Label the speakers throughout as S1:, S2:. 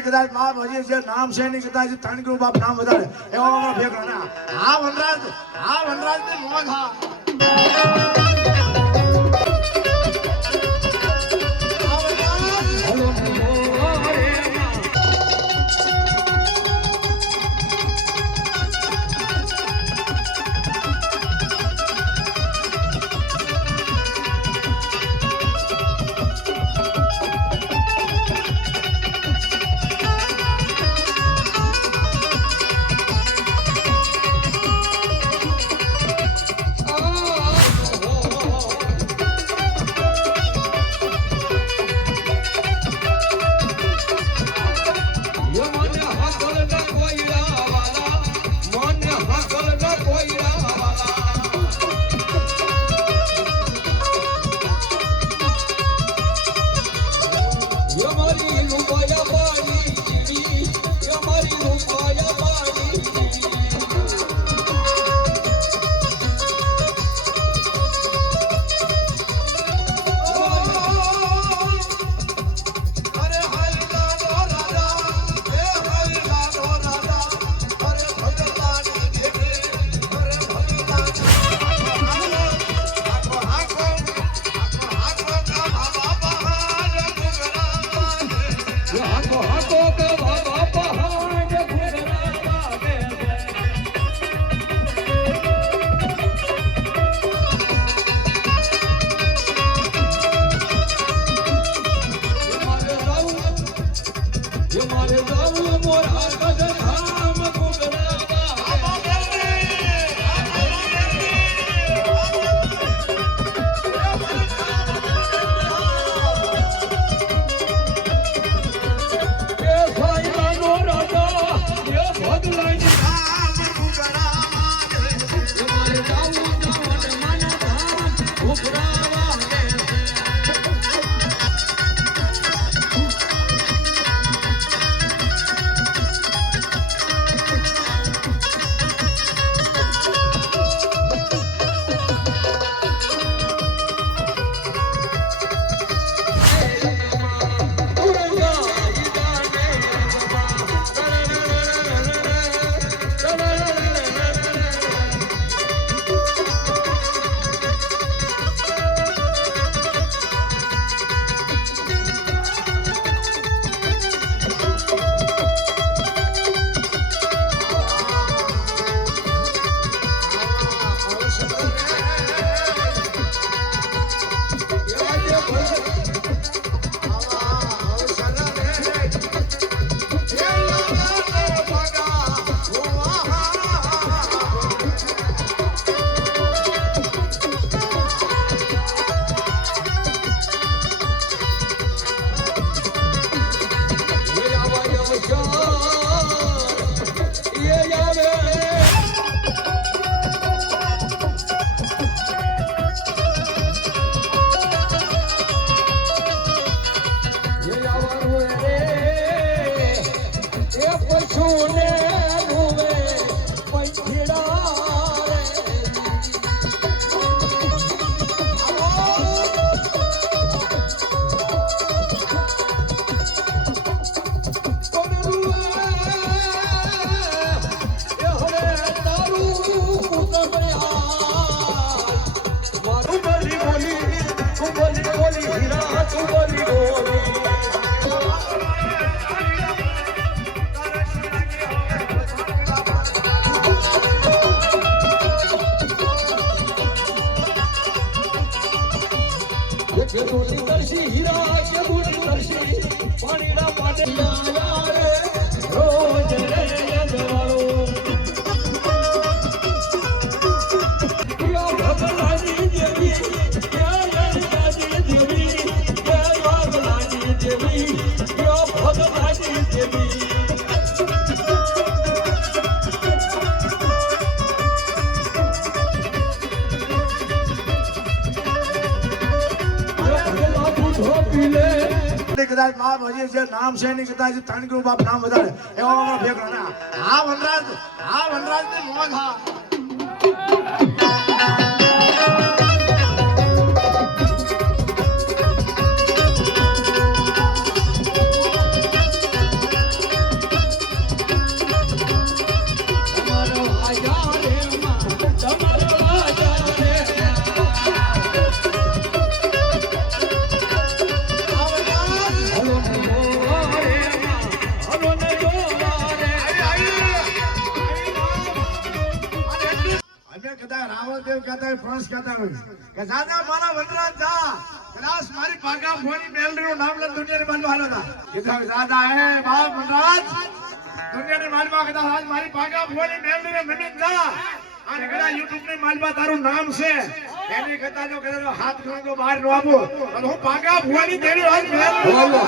S1: કદાચ બાપ હજી છે, નામ છે નહીં, કદાચ ત્રણ કિલો બાપ નામ વધારે. એવા અમારો ભેગો ના. હા વનરાજ હા વનરાજ મોજ, હા. કદાચ બાપ હજી જે નામ છે એની કદાચ ત્રણ કિલો બાપ નામ વધારે. એવા ફેંકણા હા વનરાજ હા વનરાજની મોજ હા.
S2: એવું કહેતા હોય ફ્રાન્સ કહેતા હોય. કે દાદા મારા વનરાજ જા. કદાચ મારી પાકા ફોની મેલડીનું નામ લઈને દુનિયાની માલમાં હાલો હતા. કીધું દાદા હે બાપ વનરાજ. દુનિયાની માલમાં કદાચ આજ મારી પાકા ફોની મેલડીને મને જા અને કદાચ યુટ્યુબની માલમાં તારું નામ છે. એની કરતા જો કદાચ હાથ ગણકો બહાર નો આપો. તો હું પાકા ફોની આજ મેલડી
S1: બોલો.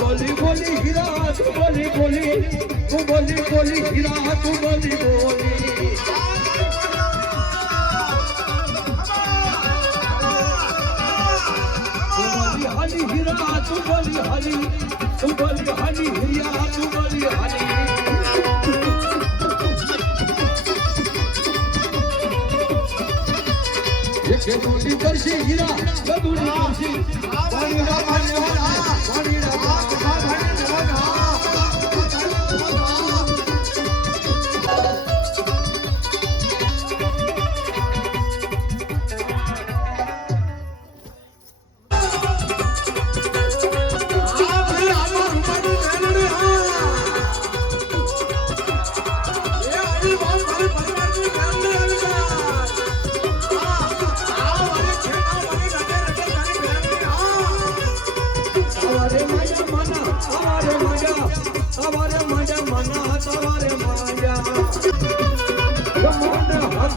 S1: બોલી બોલી હીરા તું બોલી બોલી તું બોલી બોલી હીરા હીરા હીરા તું બોલી હની એકે દોડી કરશે હીરા બધું કરશે પાણી રા પાણી રા પાણી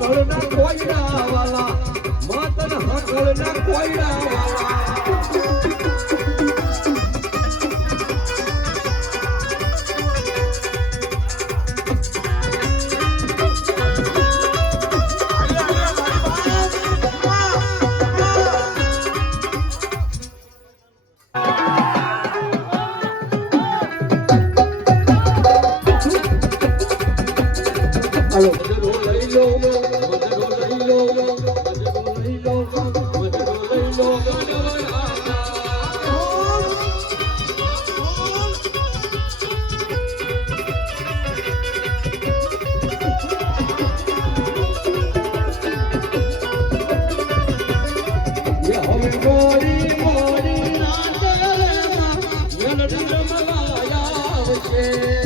S1: ગમોને હકળ ના કોયડા વાલા માતન હકળ ના કોયડા વાલા ઢોલડી રમવા આવે છે.